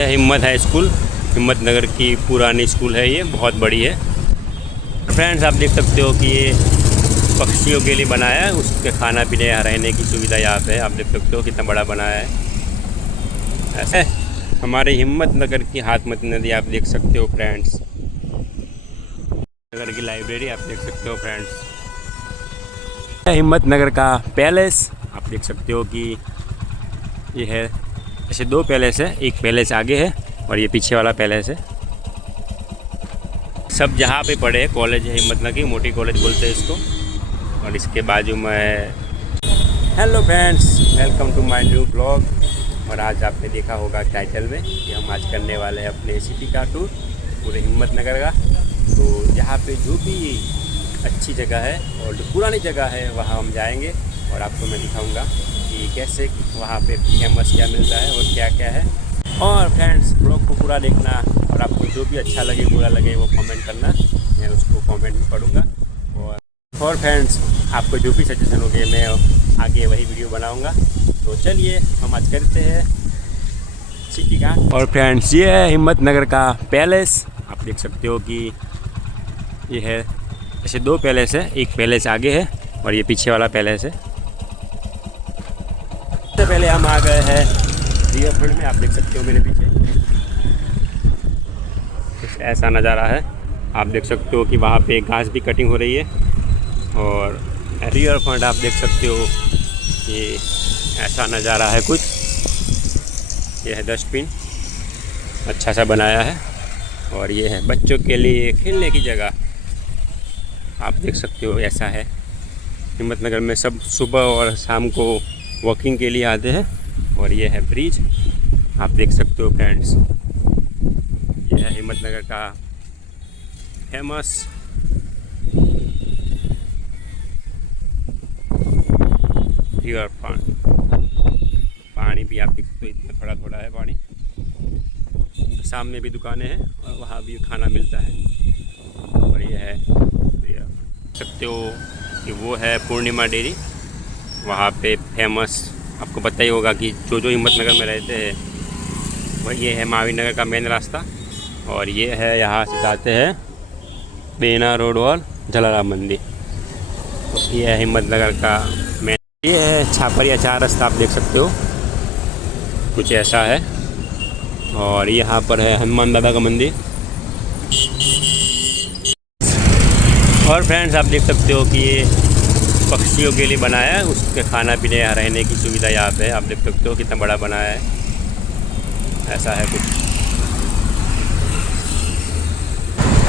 हिम्मत high school, हिम्मत नगर की पुरानी स्कूल है, ये बहुत बड़ी है। फ्रेंड्स आप देख सकते हो कि ये पक्षियों के लिए बनाया है, उसके खाना पीने यहाँ रहने की सुविधा यहाँ पे है। आप देख सकते हो कितना बड़ा बनाया है। ऐसे हमारे हिम्मत नगर की हाथमती नदी आप देख सकते हो फ्रेंड्स। नगर की लाइब्रेरी आप देख सकते हो फ्रेंड्स। हिम्मत नगर का पैलेस आप देख सकते हो कि ये है। ऐसे दो पैलेस है, एक पैलेस आगे है और ये पीछे वाला पैलेस है। सब जहाँ पे पढ़े कॉलेज है हिम्मत नगर की, मोटी कॉलेज बोलते हैं इसको। और इसके बाजू में hello friends, welcome to my new blog. और आज आपने देखा होगा टाइटल में कि हम आज करने वाले हैं अपने सिटी का टूर पूरे हिम्मत नगर का। तो यहाँ पे जो भी अच्छी जगह है और जो पुरानी जगह है वहाँ हम जाएंगे और आपको मैं दिखाऊंगा कि कैसे वहाँ पे फेमस क्या मिलता है और क्या क्या है। और फ्रेंड्स ब्लॉग को पूरा देखना और आपको जो भी अच्छा लगे बुरा लगे वो कमेंट करना, मैं उसको कमेंट में पढ़ूँगा। और फ्रेंड्स आपको जो भी सजेशन होगे मैं आगे वही वीडियो बनाऊँगा। तो चलिए हम आज करते हैं सिटी का। और फ्रेंड्स ये है हिम्मत नगर का पैलेस। आप देख सकते हो कि ये है। ऐसे दो पैलेस है, एक पैलेस आगे है और ये पीछे वाला पैलेस है। सबसे पहले हम आ गए हैं रिवर फ्रंट में। आप देख सकते हो मेरे पीछे कुछ ऐसा नज़ारा है। आप देख सकते हो कि वहाँ पे घास भी कटिंग हो रही है। और रिवर फ्रंट आप देख सकते हो ये ऐसा नज़ारा है कुछ। ये है डस्टबिन, अच्छा सा बनाया है। और ये है बच्चों के लिए खेलने की जगह, आप देख सकते हो ऐसा है। हिम्मत नगर में सब सुबह और शाम को वॉकिंग के लिए आते हैं। और ये है ब्रिज, आप देख सकते हो फ्रेंड्स। ये है हिम्मत नगर का फेमस रिवर फ्रंट। पानी भी आप देख सकते हो, इतना थोड़ा थोड़ा है पानी। सामने भी दुकानें हैं और वहाँ भी खाना मिलता है। और ये है देख सकते हो कि वो है पूर्णिमा डेयरी। वहाँ पे फेमस आपको पता ही होगा कि जो हिम्मत नगर में रहते हैं वह ये है महावीर नगर का मेन रास्ता। और ये है यहाँ से जाते हैं बेना रोड और जलाराम मंदिर। तो ये है हिम्मत नगर का मेन। ये है छापरिया 4 रास्ता, आप देख सकते हो कुछ ऐसा है। और यहाँ पर है हनुमान दादा का मंदिर। और फ्रेंड्स आप देख सकते हो कि ये पक्षियों के लिए बनाया है, उसके खाना पीने यहाँ रहने की सुविधा यहाँ पे है। आप देख सकते हो कितना बड़ा बनाया है, ऐसा है कुछ।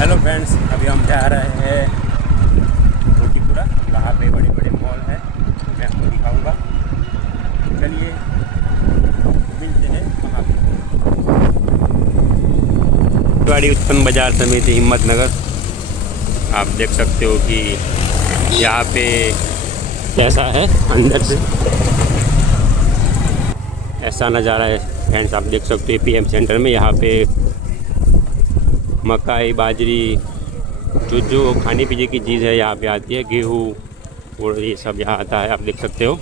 हेलो फ्रेंड्स, अभी हम जा रहे हैं मोतीपुरा। वहाँ पे बड़े बड़े मॉल हैं, मैं आपको दिखाऊंगा। चलिए मिलते हैं वहाँ पे। वाड़ी उत्पन्न बाजार समिति हिम्मत नगर। आप देख सकते हो कि यहाँ पे कैसा है अंदर से, ऐसा नज़ारा है फ्रेंड्स। आप देख सकते हो पीएम सेंटर में यहाँ पे मकाई बाजरी जो खाने पीने की चीज़ है यहाँ पे आती है, गेहूँ और ये सब यहाँ आता है। आप देख सकते हो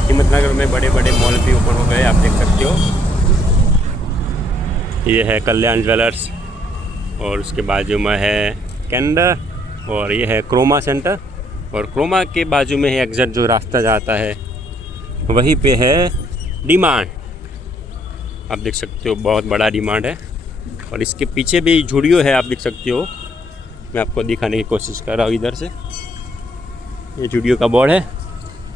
हिम्मत नगर में बड़े बड़े मॉल भी ओपन हो गए, आप देख सकते हो। ये है कल्याण ज्वेलर्स और उसके बाजू में है कैंडर और ये है क्रोमा सेंटर। और क्रोमा के बाजू में है एग्जैक्ट जो रास्ता जाता है वहीं पे है डिमांड। आप देख सकते हो बहुत बड़ा डिमांड है। और इसके पीछे भी झुडियो है, आप देख सकते हो। मैं आपको दिखाने की कोशिश कर रहा हूँ इधर से। ये झुडियो का बोर्ड है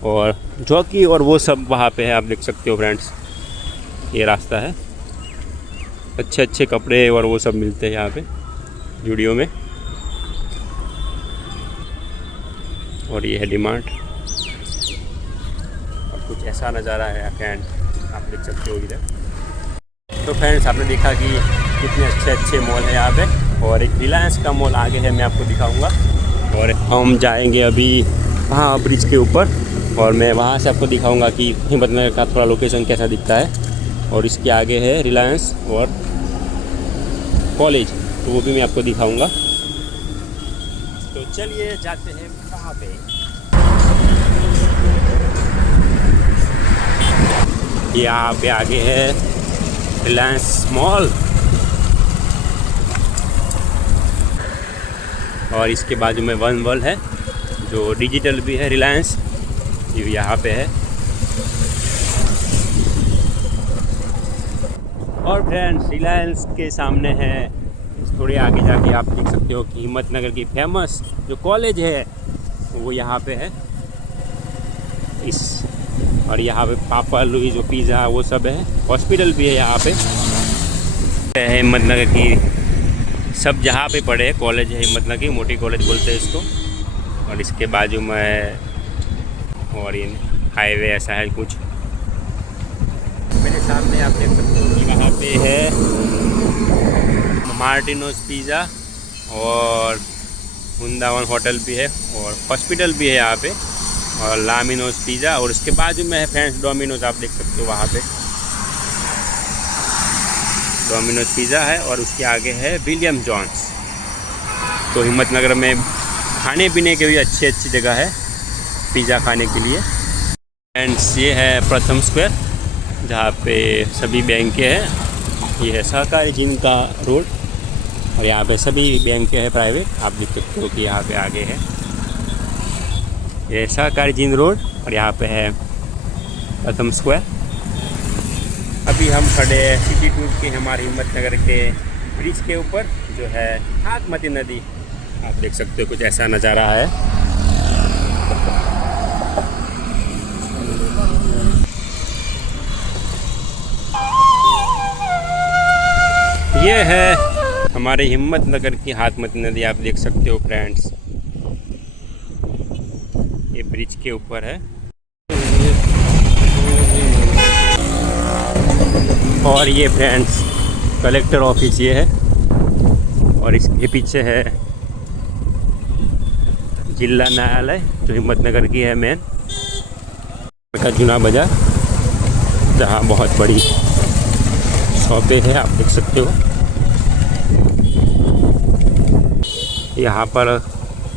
और चौकी और वो सब वहाँ पे है, आप देख सकते हो फ्रेंड्स। ये रास्ता है, अच्छे अच्छे कपड़े और वो सब मिलते हैं यहाँ पे झुडियो में। और ये है डिमांड। और कुछ ऐसा नज़ारा है फ्रेंड, आप देख सकते हो इधर। तो फ्रेंड्स आपने देखा कि कितने अच्छे अच्छे मॉल है यहाँ पे। और एक रिलायंस का मॉल आगे है, मैं आपको दिखाऊंगा। और हम जाएंगे अभी वहाँ ब्रिज के ऊपर और मैं वहाँ से आपको दिखाऊंगा कि हिम्मत नगर का थोड़ा लोकेशन कैसा दिखता है। और इसके आगे है रिलायंस और कॉलेज, तो वो भी मैं आपको दिखाऊंगा। तो चलिए जाते हैं वहाँ पे। यहाँ पे आगे है रिलायंस मॉल, और इसके बाजू में वन वर्ल्ड है जो डिजिटल भी है, रिलायंस ये यहाँ पे है। और फ्रेंड्स रिलायंस के सामने है, थोड़े आगे जाके आप देख सकते हो कि हिम्मतनगर की फेमस जो कॉलेज है वो यहाँ पे है इस, और यहाँ पे पापा लुइस जो पिज़्ज़ा वो सब है। हॉस्पिटल भी है यहाँ पे, हिम्मतनगर की सब जहाँ पे पढ़े है कॉलेज है हिम्मतनगर की, मोटी कॉलेज बोलते हैं इसको। और इसके बाजू में और ये हाईवे ऐसा है कुछ। मेरे सामने आप देख सकते हो कि वहाँ पे है मार्टिनोज पिज़्ज़ा और वृंदावन होटल भी है और हॉस्पिटल भी है यहाँ पे, और लामिनोज पिज़्ज़ा। और उसके बाजू में है फ्रेंड्स डोमिनोज, आप देख सकते हो वहाँ पे डोमिनोज पिज़्ज़ा है, और उसके आगे है विलियम जॉन्स। तो हिम्मतनगर में खाने पीने के भी अच्छी जगह है पिज़्ज़ा खाने के लिए। फ्रेंड्स ये है प्रथम स्क्वायर जहाँ पे सभी बैंकें हैं। ये है सहकारी जिन का रोड, और यहाँ पे सभी बैंकें हैं प्राइवेट, आप देख सकते हो कि यहाँ पे आगे है ये सहकारी जिन रोड, और यहाँ पे है प्रथम स्क्वायर। अभी हम खड़े हैं सिटी टूर के हमारे हिम्मतनगर के ब्रिज के ऊपर जो है हाथमती नदी, आप देख सकते हो कुछ ऐसा नज़ारा है। ये है हमारे हिम्मतनगर की हाथमती नदी, आप देख सकते हो फ्रेंड्स, ये ब्रिज के ऊपर है। और ये फ्रेंड्स कलेक्टर ऑफिस ये है, और इसके पीछे है जिला न्यायालय जो हिम्मतनगर की है मेन का जूना बाजार, जहाँ बहुत बड़ी शॉपें है, आप देख सकते हो। यहाँ पर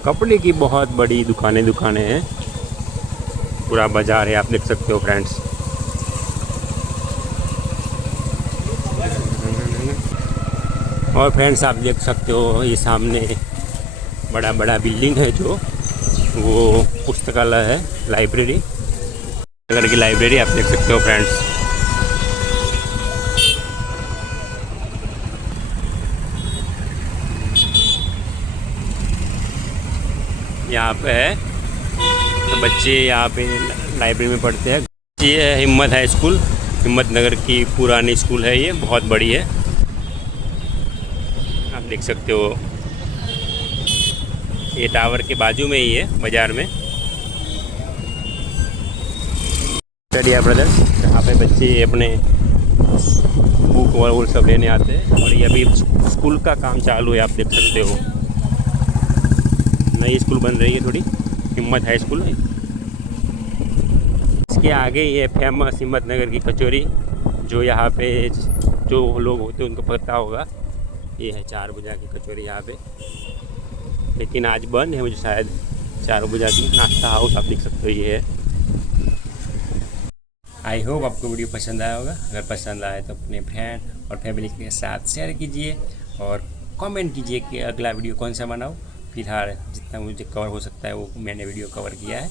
कपड़े की बहुत बड़ी दुकानें हैं, पूरा बाज़ार है, आप देख सकते हो फ्रेंड्स। और फ्रेंड्स आप देख सकते हो ये सामने बड़ा बिल्डिंग है जो वो पुस्तकालय है, लाइब्रेरी, नगर की लाइब्रेरी, आप देख सकते हो फ्रेंड्स। यहाँ पे है तो बच्चे यहाँ पे लाइब्रेरी में पढ़ते हैं। ये है हिम्मत हाई स्कूल, हिम्मतनगर की पुरानी स्कूल है, ये बहुत बड़ी है, आप देख सकते हो। ये टावर के बाजू में ही है बाज़ार में। स्टडी ब्रदर्स जहाँ पे बच्चे अपने बुक और सब लेने आते हैं, और ये अभी स्कूल का काम चालू है, आप देख सकते हो। नई स्कूल बन रही है थोड़ी, हिम्मत हाई स्कूल है। इसके आगे ये फेमस हिम्मतनगर की कचौरी, जो यहाँ पे जो लोग होते हैं उनको पता होगा, ये है 4 भुजा की कचौरी यहाँ पे, लेकिन आज बंद है, मुझे शायद 4 भुजा की नाश्ता हाउस, आप देख सकते हो ये है। आई होप आपको वीडियो पसंद आया होगा। अगर पसंद आए तो अपने फ्रेंड और फैमिली के साथ शेयर कीजिए और कमेंट कीजिए कि अगला वीडियो कौन सा बनाऊँ। फिलहाल जितना मुझे कवर हो सकता है वो मैंने वीडियो कवर किया है।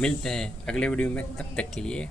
मिलते हैं अगले वीडियो में, तब तक के लिए